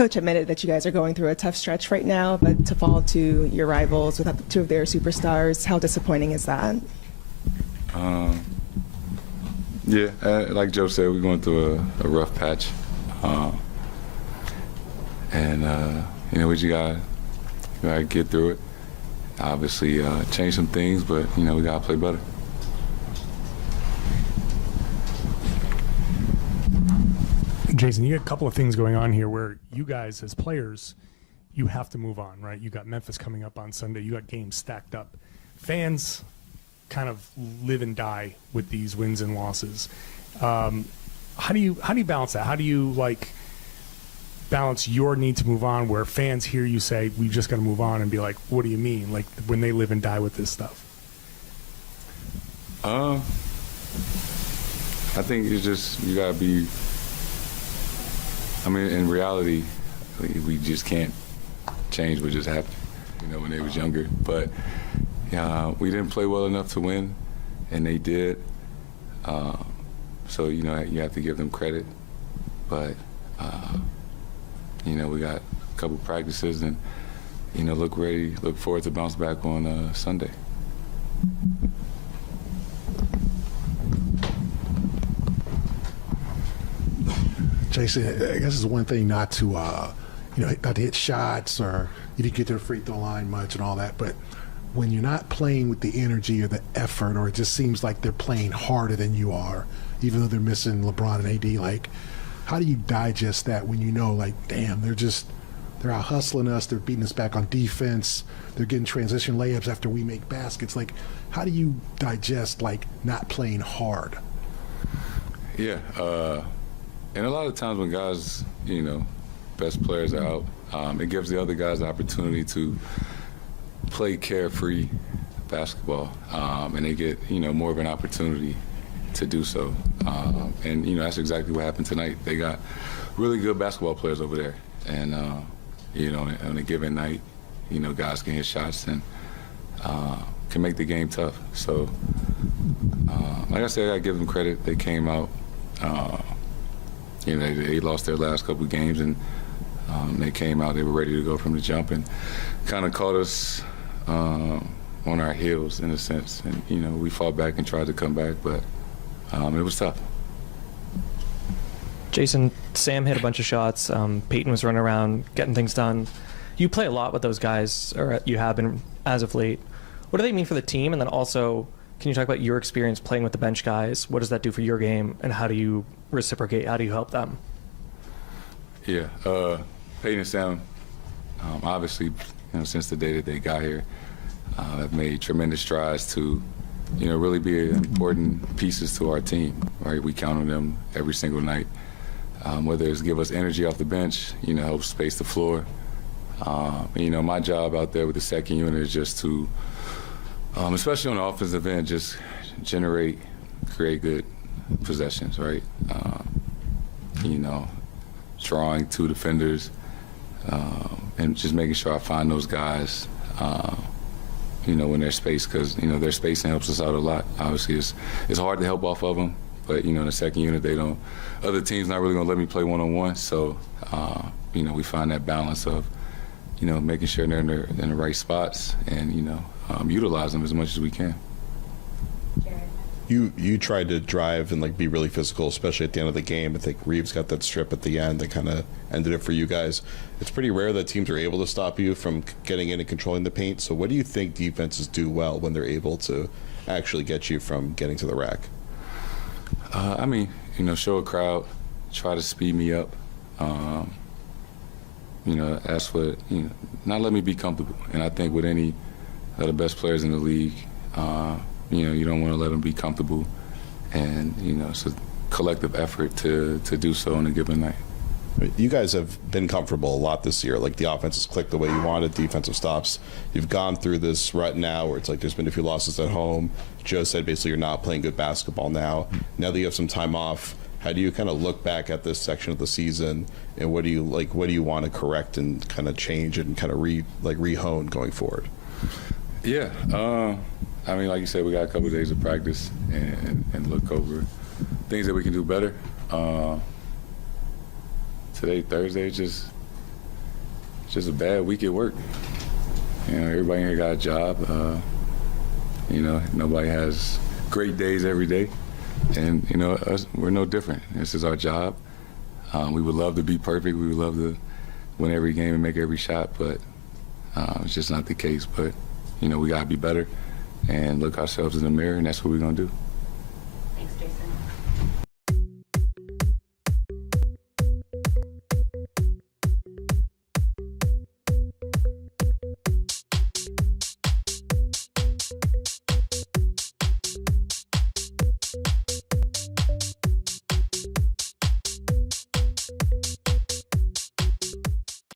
Coach admitted that you guys are going through a tough stretch right now, but to fall to your rivals without the two of their superstars, how disappointing is that? Yeah, like Joe said, we're going through a rough patch. We just gotta get through it. Obviously, change some things, but, we gotta play better. Jayson, you got a couple of things going on here where you guys as players, you have to move on, right? You got Memphis coming up on Sunday. You got games stacked up. Fans kind of live and die with these wins and losses. How do you balance that? How do you balance your need to move on where fans hear you say, we've just got to move on, and be like, what do you mean? Like when they live and die with this stuff. I think it's just, you gotta be, in reality, we just can't change what just happened, when they was younger. But we didn't play well enough to win, and they did. So, you have to give them credit. But, we got a couple practices and, look forward to bounce back on Sunday. Jayson, I guess it's one thing not to, not to hit shots, or you didn't get to the free throw line much and all that, but when you're not playing with the energy or the effort, or it just seems like they're playing harder than you are, even though they're missing LeBron and AD, how do you digest that when damn, they're out hustling us, they're beating us back on defense, they're getting transition layups after we make baskets. How do you digest, not playing hard? Yeah, and a lot of times when guys, best players are out, it gives the other guys the opportunity to play carefree basketball, and they get, more of an opportunity to do so. And, that's exactly what happened tonight. They got really good basketball players over there. And, on a given night, guys can hit shots and can make the game tough. So, like I said, I got to give them credit. They came out. They lost their last couple of games, and they came out. They were ready to go from the jump, and kind of caught us on our heels in a sense. And we fought back and tried to come back, but it was tough. Jayson, Sam hit a bunch of shots. Peyton was running around getting things done. You play a lot with those guys, or you have been as of late. What do they mean for the team? And then also, can you talk about your experience playing with the bench guys? What does that do for your game, and how do you reciprocate? How do you help them? Yeah, Peyton and Sam, obviously, since the day that they got here, have made tremendous strides to, really be important pieces to our team. Right, we count on them every single night. Whether it's give us energy off the bench, help space the floor. My job out there with the second unit is just to, especially on the offensive end, just create good possessions, right? Drawing two defenders, and just making sure I find those guys, in their space, because, their spacing helps us out a lot. Obviously, it's hard to help off of them, but, in the second unit, other teams not really going to let me play one-on-one, so, we find that balance of, making sure they're in the right spots and, utilize them as much as we can. You tried to drive and be really physical, especially at the end of the game. I think Reeves got that strip at the end that kind of ended it for you guys. It's pretty rare that teams are able to stop you from getting in and controlling the paint. So what do you think defenses do well when they're able to actually get you from getting to the rack? Show a crowd, try to speed me up. Ask for, not let me be comfortable. And I think with any of the best players in the league, you don't want to let them be comfortable, and it's a collective effort to do so on a given night. You guys have been comfortable a lot this year. The offense has clicked the way you wanted, defensive stops. You've gone through this rut now where it's there's been a few losses at home. Joe said basically you're not playing good basketball now. Now that you have some time off, how do you kind of look back at this section of the season, and what do you want to correct and kind of change and kind of re-hone going forward? Yeah. Like you said, we got a couple of days of practice and look over things that we can do better. Today, Thursday, just just a bad week at work. You know, everybody here got a job. You know, nobody has great days every day. And, you know, we're no different. This is our job. We would love to be perfect. We would love to win every game and make every shot, but it's just not the case. But, you know, we got to be better and look ourselves in the mirror, and that's what we're going to do.